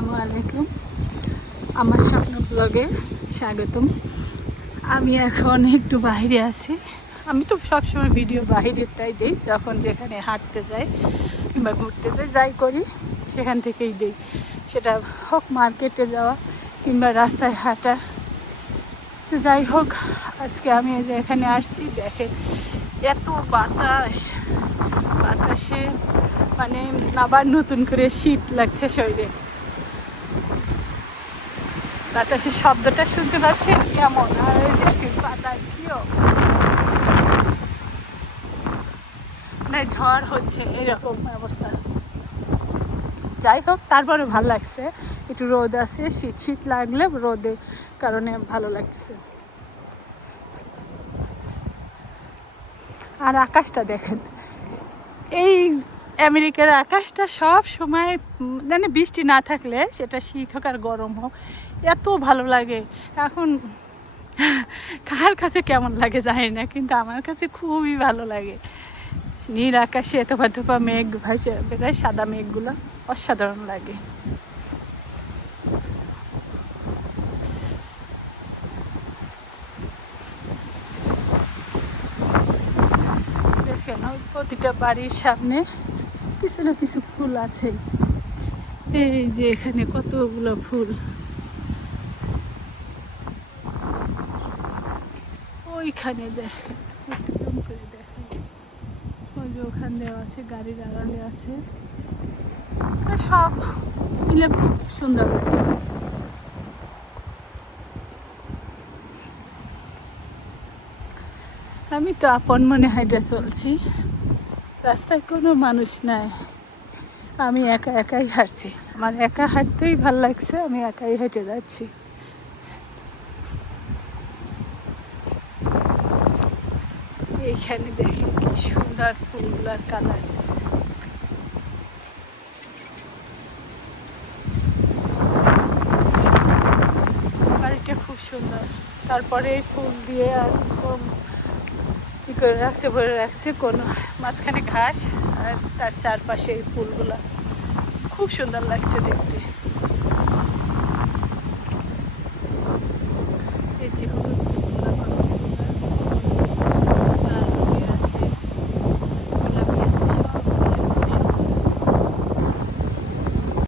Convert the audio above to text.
আসসালামু আলাইকুম। আমার স্বপ্ন ব্লগে স্বাগতম। আমি এখন একটু বাইরে আছি। আমি তো সবসময় ভিডিও বাইরেরটাই দিই, যখন যেখানে হাঁটতে যাই কিংবা ঘুরতে যাই করি সেখান থেকেই দিই। সেটা হোক মার্কেটে যাওয়া কিংবা রাস্তায় হাঁটা। তো যাই হোক, আজকে আমি এই যে এখানে আসছি, দেখে এত বাতাসে মানে আবার নতুন করে শীত লাগছে শরীরে। বাতাসের শব্দটা শুনতে পাচ্ছেন কেমন? আর দেখেন পাতার কি অবস্থা, মানে ঝড় হচ্ছে এরকম অবস্থা। যাই হোক, তারপরে ভালো লাগছে, একটু রোদ আছে, শীত শীত লাগলে রোদের কারণে ভালো লাগতেছে। আর আকাশটা দেখেন, এই আমেরিকার আকাশটা সব সময় মানে বৃষ্টি না থাকলে সেটা শীত হোক আর গরম হোক এত ভালো লাগে। এখন কার কাছে কেমন লাগে জানি না, কিন্তু আমার কাছে খুবই ভালো লাগে। নীল আকাশে থোপা থোপা মেঘ ভাসে বেড়ায়, সাদা মেঘগুলো অসাধারণ লাগে। দেখেন ওই প্রতিটা বাড়ির সামনে কিছু না কিছু ফুল আছে। এই যে এখানে কতগুলো ফুল, ওইখানে দেখেন, একটু জুম করে দেখেন, ওই যে ওখান দেওয়া আছে, গাড়ির আড়ালে আছে। সব মিলে খুব সুন্দর লাগে। আমি তো আপন মনে হাইটা চলছি, রাস্তায় কোনো মানুষ নাই, আমি একা একাই হাঁটছি। আমার একা হাঁটতেই ভাল লাগছে, আমি একাই হেঁটে যাচ্ছি। এইখানে দেখেন কি সুন্দর ফুলগুলার কালার। বাড়িটা খুব সুন্দর, তারপরে এই ফুল দিয়ে একদম কী করে রাখছে, ভরে রাখছে, কোনো মাঝখানে ঘাস আর তার চারপাশে এই ফুলগুলা খুব সুন্দর লাগছে দেখতে। এই যে হলুদ